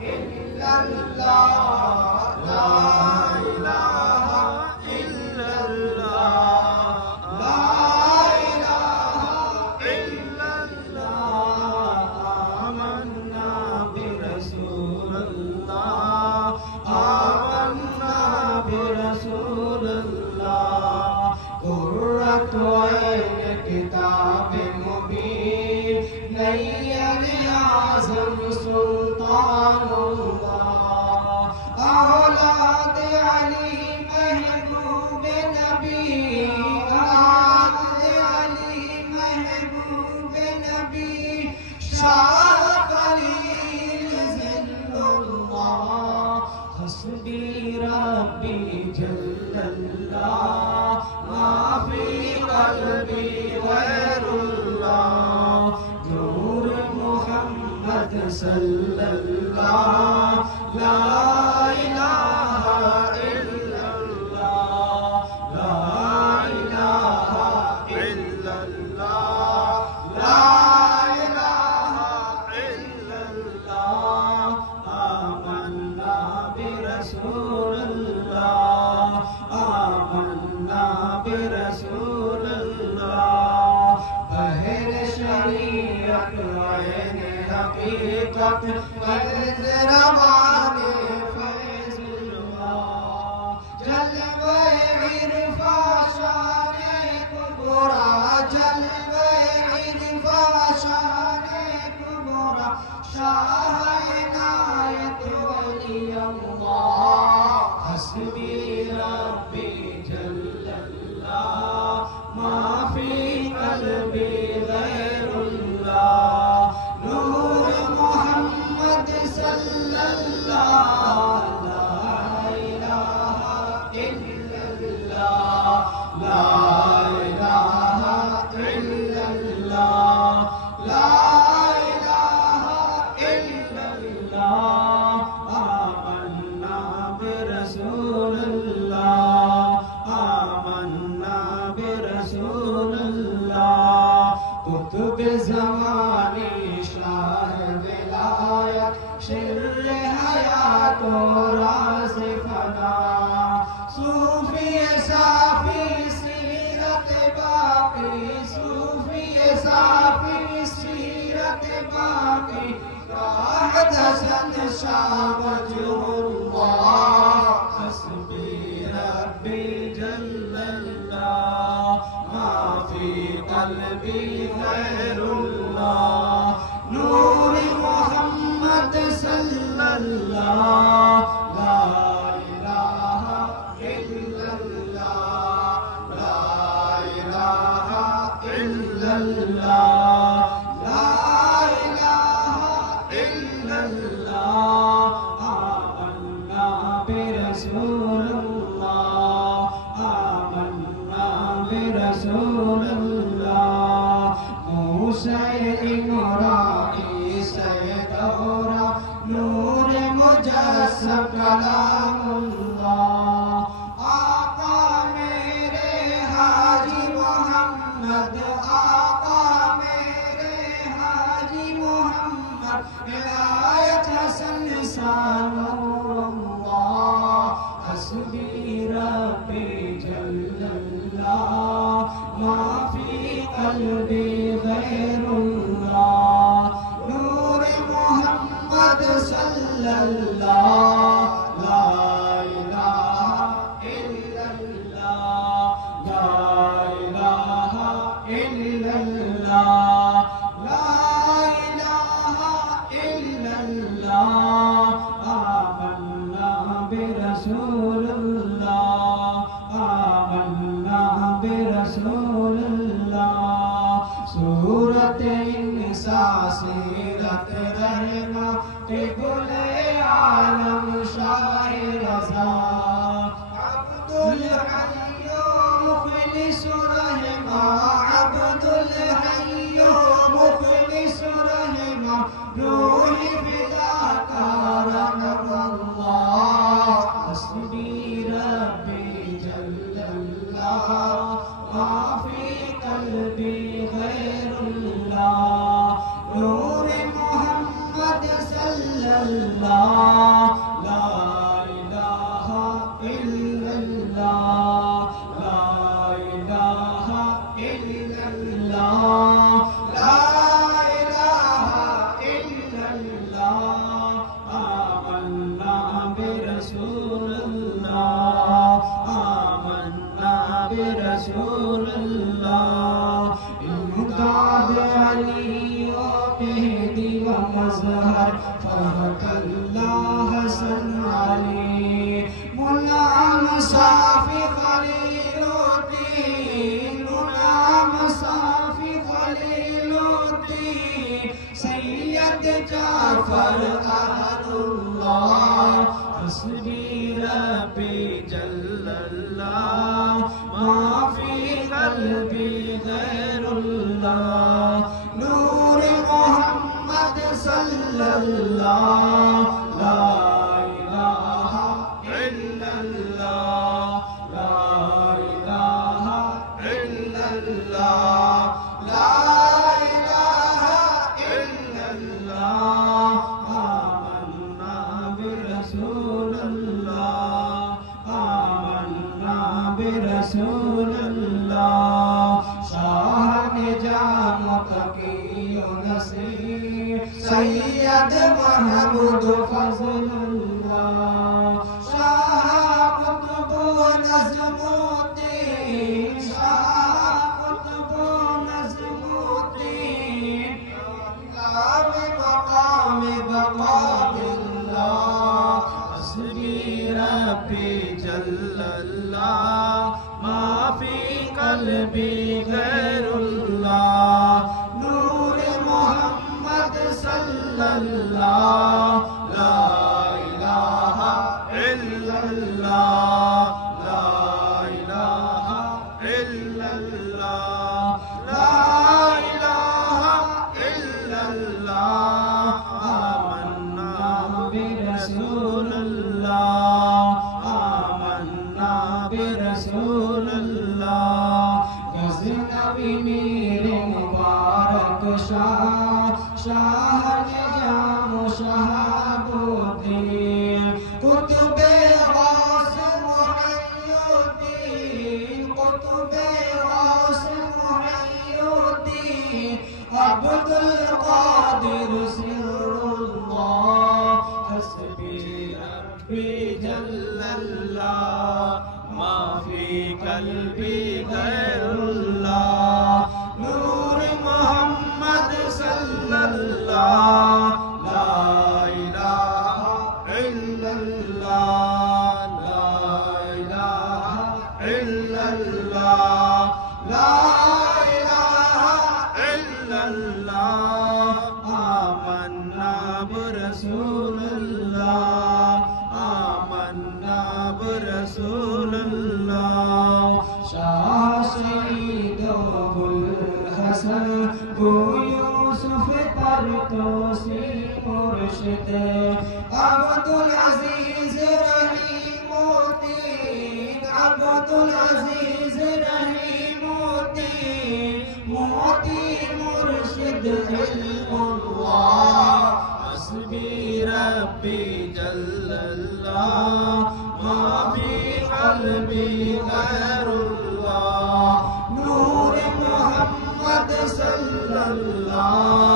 إلا الله لا إله إلا الله لا إله إلا الله آمنا برسول الله آمنا برسول الله قرة عين كتاب مبين نير أعظم سلطان الله أولاد علي محبوب نبي أولاد علي محبوب نبي شاہ خلیل ذل اللہ حسبی ربی جل اللہ ما فی قلبی غیر اللہ نور محمد صلی اللہ لا الہ الا اللہ لا الہ الا اللہ لا الہ الا اللہ آمنا برسول اللہ آمنا برسول اللہ بحر شریعت عین حقیقت قد روان فیض اللہ جلوہ عرفاں شان کبریٰ جلوہ عرفاں شان کبریٰ شاہ عنایت ولی اللہ حسبی ربی جل اللہ ما فی قلبی غیر اللہ نور محمد صلی اللہ لا الہ الا اللہ لا الہ الا اللہ لا الہ الا اللہ آمنا برسول اللہ آمنا برسول اللہ قطب زمانی شاہ ولایت شر حیات و راز فنا صوفی صافی سیرت باقی صوفی صافی سیرت باقی راحت حسن شاہ وجہ اللہ حسبی ربی جل اللہ ما فی قلبی غیر اللہ نور محمد صلی اللہ لا الہ الا اللہ لا الہ الا اللہ لا الہ الا اللہ آمنا برسول اللہ آمنا برسول اللہ موسیٰ عمرائی سیدورا نور مجسم کلام اللہ آقا میرے حاجی محمد آقا میرے حاجی محمد ولایت حسن نثار نور اللہ حسبی ربی جل اللہ ما فی قلبی غیر اللہ نور محمد صلی اللہ لا الہ الا اللہ لا الہ الا اللہ لا الہ الا اللہ آمنا برسول اللہ آمنا برسول اللہ صورت النساء سیرت رحمہ گل عالم شاہ رضا عبد الحی مخلص رحمہ عبد الحی مخلص رحمہ روح فدا کارن اللہ حسبی ربی جل اللہ ما فی قلبی غیر اللہ نور محمد صلی اللہ اللہ لا الہ الا اللہ لا الہ الا اللہ لا الہ الا اللہ آمنا برسول اللہ آمنا برسول اللہ امداد علی و مہدی و مظہر فہد اللہ حسن علی غلام صافی خلیل الدین غلام صافی خلیل الدین سید جعفر احد اللہ حسبی ربی جل اللہ ما فی قلبی غیر اللہ نور محمد صلی اللہ لا الہ الا اللہ لا الہ الا اللہ لا الہ الا اللہ آمنا برسول اللہ آمنا برسول اللہ شاہ نجام تقی و نصیر سید محمود فضل اللہ شاہ قطب نظم الدین شاہ قطب نظم الدین مقام بقاء اللہ حسبی ربی جل اللہ ما فی قلبی غیر اللہ نور محمد صلی اللہ لا الہ الا اللہ لا الہ الا اللہ لا الہ الا اللہ آمنا برسول اللہ آمنا برسول اللہ غزنوی میر مبارک شاہ شاہ نظام شہاب الدین قطب غوث محی الدین قطب غوث محی الدین عبد القادر سر اللہ حسبی ربی جل اللہ ما فی قلبی غیر اللہ نور محمد صلی اللہ لا الہ الا اللہ لا الہ الا اللہ لا الہ الا اللہ آمنا برسول اللہ آمنا برسول اللہ شاہ سعید ابو الحسن بو یوسف طرطوسی مرشد عبد العزیز رحیم الدین عبد العزیز رحیم الدین موتی مرشد علم اللہ حسبی ربی جل اللہ ما فی قلبی غیر اللہ نور محمد صلی اللہ